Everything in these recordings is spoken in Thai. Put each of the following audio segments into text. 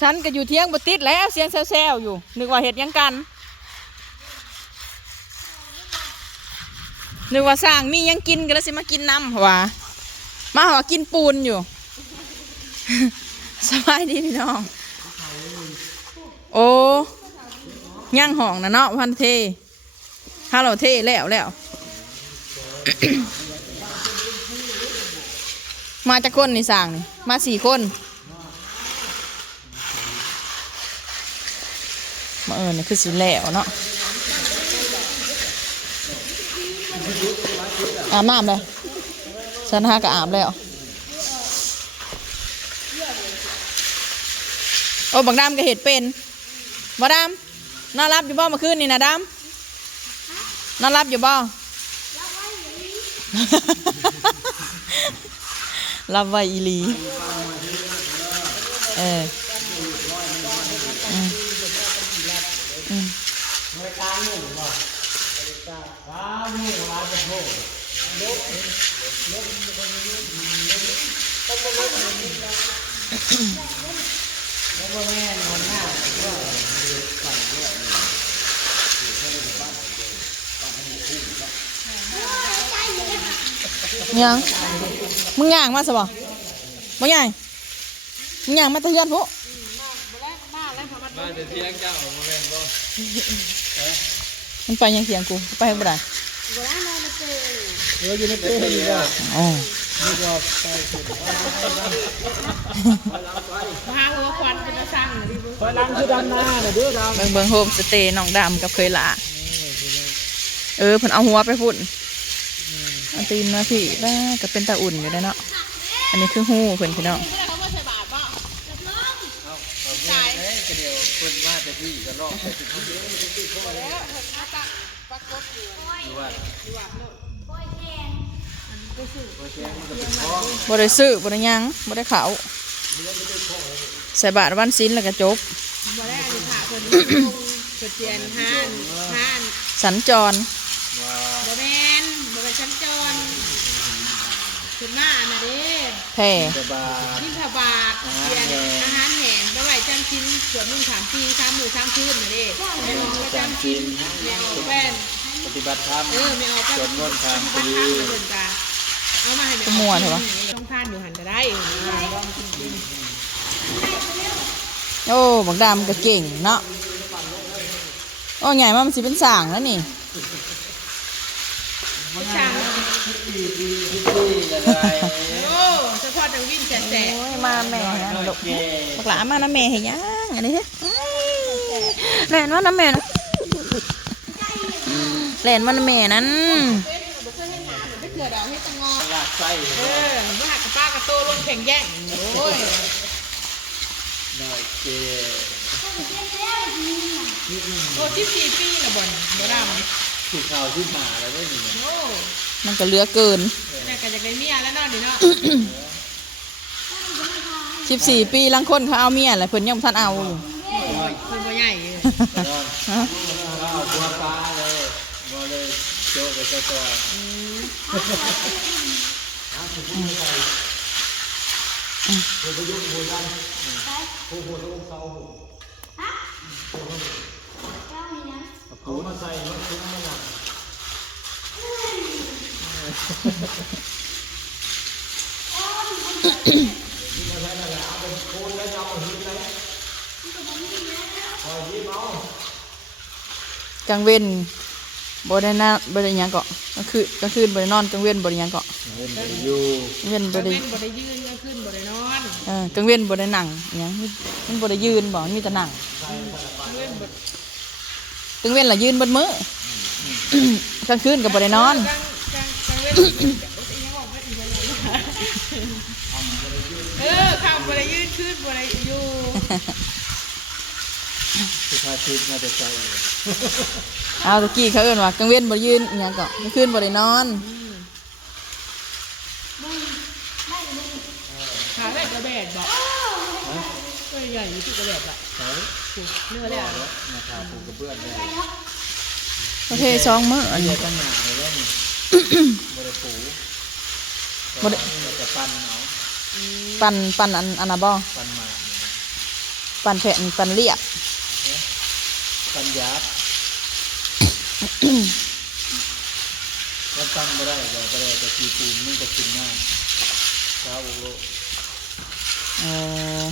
ฉันก็อยู่เที่ยงบติดแล้วเสียงแซวๆอยู่ นึกว่าเห็ดยังกัน นึกว่าสร้างมียังกินก็แล้วสิมากินน้ำว่ามาว่ากินปูนอยู่ สบายดีพี่น้อง โอ้ย่างห้องนะเนาะพันเทฮัลโหลเทแล้วแล้ว มาจากคนนี่สั่งนี่ มาสี่คน มาเออนี่คือสิแล้วเนาะอาบน้ำเลยฉันหาก็อาบแล้วโอ้บังดำก็เห็ดเป็นบ่ดำนอนรับอยู่บ่เมื่อคืนนี่นะดำนอนรับอยู่บ่รับไว้อีลีเออมอืม ยังมึงย่างมาสบ่บ่ย่างมึงย่างมาแตะเฮือนพุมาแต่เที่ยงเจ้ามาแม่นบ่ มันไปยังเถียงกูไปบ่ได้เดี๋ยวอยู่ในเป้อยู่ว่าอ๋อนึกว่าไปสุดมาหัวควันเป็นสั่งดิบุคอยล้างคือดำหน้าน่ะเด้อดำเบิ่งเบิ่งโฮมสเตย์น้องดำกับเคยละเออเพิ่นเอาหัวไปพุ่นเอาตีนมาพี่ได้ก็เป็นตาอุ่นอยู่ได้อเนาะอันนี้คือหูเพิ่นพี่น้องเขาไม่ใส่บาทป่ะตายเอ้ยก็เดี๋ยวเพิ่นมาแต่พี่ก็ลอกไปที่ที่อยู่ว่าโอเคมัน ก็เป็นท้องบ่ได้ซื้อบ่ได้หยังบ่ได้เขาใส่บาทวันศีลแล้วก็จบบ่ได้อันนี้ค่ะคนเกิดเจียนห้านห้านสัญจรว่าบ่แมนบ่เป็นชั้นจรขึ้นมาอันน่ะเด้แผ่จะบาดยิ่งถบาทเจียนอาหารแห้งบ่ไหวจำชิ้นสวนมุ่งถามปีสามมือสามคืนน่ะเด้ไม่ออกก็จำชิ้นไม่ออกแป้นป ฏิบัติธรรมเออไม่ออกก็สวดมนต์ทางพัปีกข้างเดินจ้าเอามาให้แม่ต้องทานอยู่หันก็ได้โอ้บักดำก็เก่งเนาะโอ้ใหญ่มากมันสิเป็นสร้างแล้วนี่ช่างที่อะไรโอ้เฉพาะจังวินแสบโอ้ยมาแม่นะลูกเย่บักหลามาน้ำแม่เห็นยังอันนี้เฮ้ยแล่นว่าน้ำแม่นะ แลนว่าน้ำแม่นั้นม่เกิดเอาให้ตังอลากไส้เออมื่อหักกับป้ากระโตลงแข่งแย่งโอ้ยน่อยเจโอ้ที่สี่ปีนะบ่นบ่ดที่ข่าวที่มาแล้วก็อยู่เนี่ยำโอ้มันก็เหลือเกิน แต่ก็จะได้เมียแล้วเนาะดิเนาะ14 ปีลังคนเขาเอาเมียอะไรเพิ่นยังบ่ทันเอาอยู่คือใหญ่ก็ต้องฮะเอาบัวฟ้าย โจ๊กไปเจ้าตัวเอามาใส่รถ บ่ได้นะบ่ได้หยังเกาะก็คือกลางคืนบ่ได้นอนกลางเว้นบ่ได้หยังเกาะเห็นอยู่กลางเว้นบ่ได้เว้นบ่ได้ยืนก็ขึ้นบ่ได้นอนเออกลางเว้นบ่ได้นั่งอิหยังมีมันบ่ได้ยืนบ่มันมีแต่นั่งเว้นบ่กลางเว้นล่ะยืนเบนมื้อกลางคืนก็บ่ได้นอนกลางกลางกลางเว้นอีหยังบอกว่าอีหยังเออข้ามบ่ได้ยืนขึ้นบ่ได้อยู่ สุภาษิตมาแต่ใจอยู่เอาตะกี้เขาเอิ้นว่ากลางเว้นบ่ได้ยืนอิหยังเกาะกลางคืนบ่ได้นอนขาแรกกระแบดบอกก็ใหญ่อยู่ที่กระแบดอะใช่เนื้อแล้วนะครับปูกระเบื้องเลยประเภทสองมื้ออันเยนี้อะตั้งหนาเลยว่านี่บริปูบ่ได้มันจะปั้นเอาปั่นปั่นอันอันน่ะบ่ปั้นมาปั่นแผ่นปั่นเรียบ ปัญญาบแล้วตั้งไม่ได้ก็ไม่ได้แต่ทีปูนมันก็กินง่ายเช้าโอโลเออ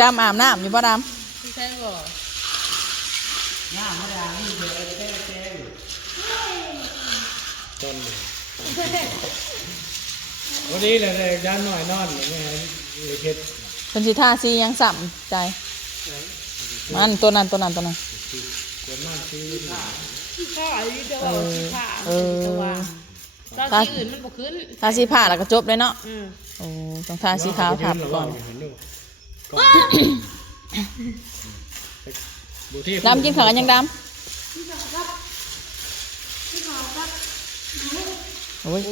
ดำอาบน้ำอยู่ป่ะดใช่บ่ต้นวันนี้เลยเลยด้านหน่อยนอนอย่างเงี้ยเลยเพชรำเป็นสิท่าซียังสัมใจมันตัวนั้นตัวนั้นตัวนั้นส่วนมากซื้อก็อายุจะว่าสิผ้าเออ จะว่าตอนที่อื่นมันบ่ขึ้นท่าสีผ้าแล้วก็จบเลยเนาะอืมโอ้ต้องท่าสีขาวทับก่อนดำกินข้าวกันยังดำโอ้ย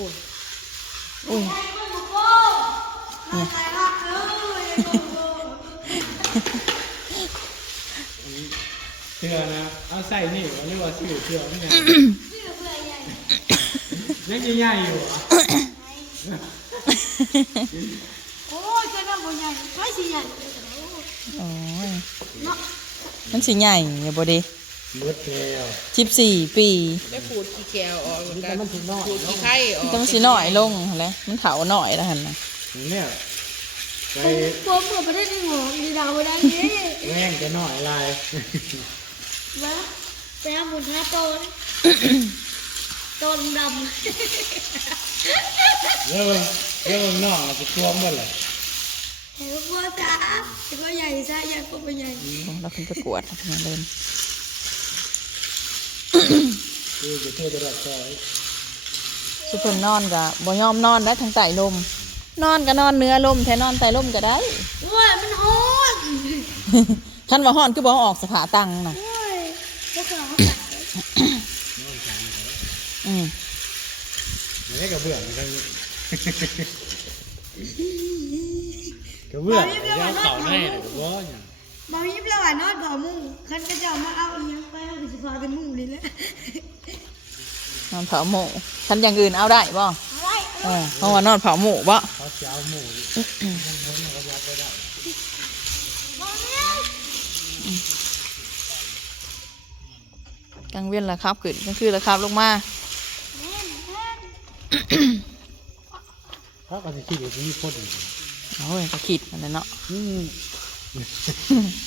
โอ้ยเชื่อนะเอาใส่นี่เรียกว่าซื้อเชื่อไม่ไง ยังใหญ่ๆอยู่อะโอ้ยเจ้าน้ำบ่ใหญ่ไม่สิใหญ่โอ้ยมันสิใหญ่อย่าบ่ดีมืดแล้วสิบสี่ปีได้ขูดขี้แก้วออกแล้วก็ขูดขี้ไข่ออกต้องสิหน่อยลงหั่นแหละมันเถาหน่อยแล้วหันนะเนี่ยไปผมเปิดประเทศในหมองดีดาวบ่ได้นี่แง่งจะหน่อยลายมาไปหาหมุนหาต้น ต้นดำเรื่องเรื่องนอกจะตัวหมดเลยเห็นว่าจ้าแต่ก็ใหญ่ซะใหญ่กว่าบ่ใหญ่เราขึ้นไปกวดเราขึ้นเล่นคือจะเที่ยวตลอดซอยสุเพิ่นนอนกะบ่ยอมนอนได้ทั้งไต่ลม นอนก็นอนเนื้อลมแท้นอนไต่ลมก็ได้โอ้ยมันฮ้อนคันว่าฮ้อนคือบ่เอาออกสภาตังค์น่ะ โอ้ยพวกเราตัด อืมนี่กระเบื้องกันกระเบื้องยาวเข่าแน่เลยก็เนี่ยบ่มีประวัตินอนบ่มุ่งคันก็จะมาเอาอีหยังไปเอาไปสิพาเป็นมุ่งนี่แหละนอนเผาหมูคันอย่างอื่นเอาได้บ่อะไรเออเพราะว่านอนเผาหมูบ่เขาจะเอาหมูบ่มีกลางเวียนละครับขึ้นกลางคืนละครับลงมา เขาก็จะคิดอย่างนี้คนโอ้ยก็คิดมันแหละเนาะอืม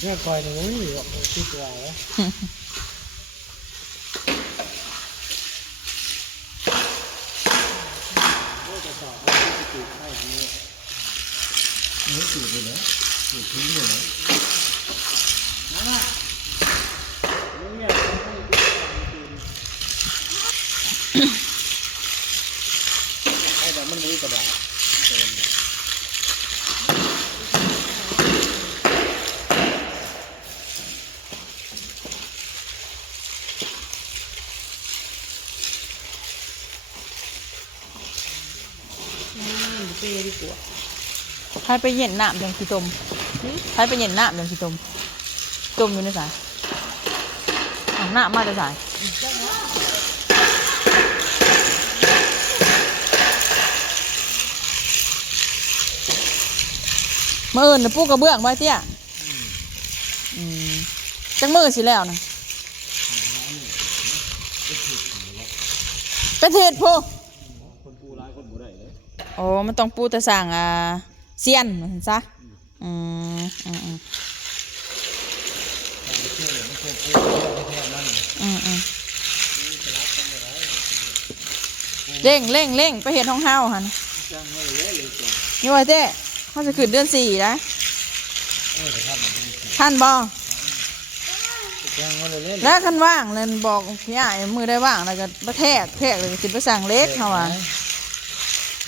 เนี่ยคอยหนูนี่คิดว่าแล้วนี่สูตรเลยสูตรทิ้งเลยนั่นน่ะเนี่ยไอ้แบบมันมีกระดาษ เปรดีกว่าใครไปเย็นน้ำยังสิต้มใครไปเย็นน้ำยังสิต้มต้มอยู่ในสายเอาน้ำมาแต่สายมื่ออื่นน่ะปูกระเบื้องไว้เตี้ยอืมจังมือสิแล้วนะเป็นเทศพู คนปูร้ายคนบูได้เลย โอ้มันต้องปูแต่สั่งอ่าเซียนว่าซั่นซะอืมอืมอืมอืมอืมเร่งเร่งเร่งไปเห็ดห้องเฮาหันนี่ว่าเจ้เขาจะขึ้นเดือนสี่นะท่านบอแล้วคันว่างเลยบอกพี่ใหญ่มือได้ว่างแล้วก็มาแทกแทกเลยก็สิไปสั่งเล็กเขาว่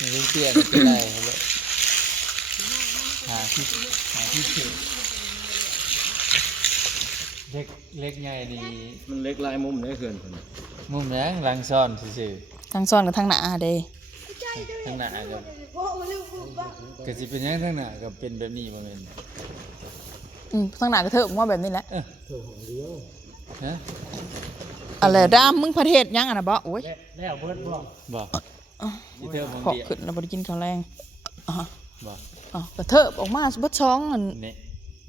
ายังเปลี่ยนไม่ได้ครับหาที่หาที่เก็บเล็กเล็กใหญ่นี่มันเล็กลายมุมได้เกินคนมุมแรงลังซ่อนซื่อทั้งซ่อนกับทั้งหน้าเด้ๆทั้งหน้ากับก็สิเป็นหยังทั้งหน้าก็เป็นแบบนี้บ่แม่นอืมทั้งหน้าก็เถิบว่าแบบนี้แหละเออฮะอะไรดามมึงประเทศยังอะนะบ่โอ้ยแล้วเบิดบ่บ่สิเทิม ของขอเดียวขึ้นแล้วบ่ได้กินข้าวแรงอะบ่อะก็เถิบออกมาเบ่ช้องอันนี่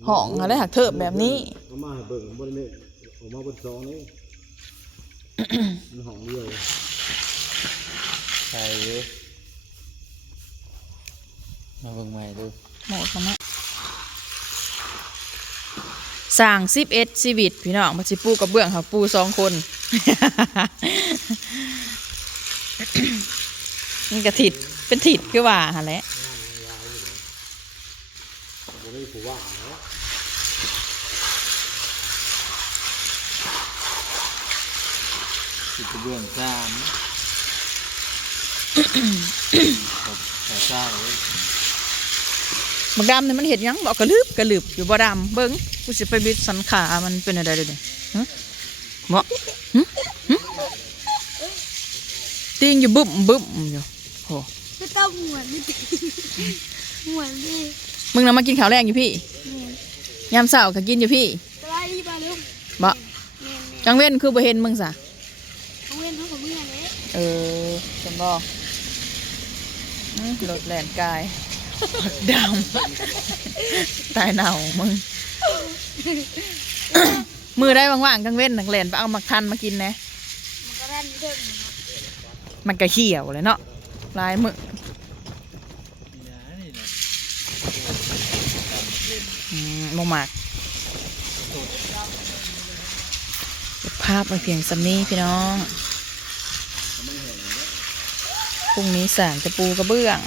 ห้องอะไรหักเถิบแบบนี้เอามาให้เบิ่งบ่ได้แม่ออกมาบนซองนี่มันห้องเดียวใส่อยู่มาเบิ่งใหม่ดูหมดแล้วนะสร้าง11ชีวิตพี่น้องมาสิปูกับเบื้องค่ะปูสองคน นี่ก็ถิดเป็นถิดคือว่าหั่นแหละสิกระเบื้องสามแต่ใช่เว้ยบักดำนี่ยมันเห็ดยังบอกกระลืบกระลืบอยู่บ่ดำเบิ้งกูสิไปบิดสันขามันเป็นอะไรเดี๋ยวนี้ฮะบ่หึหึติงอยู่บึ้มบึ้มอยู่ โหก็ต้องหมวนไม่ตีหมวนดิมึงน่ะมากินข้าวแรงอยู่พี่เนี่ยยามเช้าก็กินอยู่พี่สบายดีป่ะลุงบ่เมียนเมียนจังเว้นคือบ่เห็นมึงซะเอาเว้นเขาของเมียนเลยเออจำบ่อื้อรถแล่นกายบักดำตายเน่ามึง มือได้ว่างๆกลางเว้นนักเล่นไปเอามาคันมากินแหนะมันก็รันเดินนะครับมันก็เขียวเลยเนาะ ลายมือนี่นะนี่นะอืมบ่มากเก็บภาพไว้เพียงสำนี้พี่น้อง พรุ่งนี้สางจะปูกระเบื้อง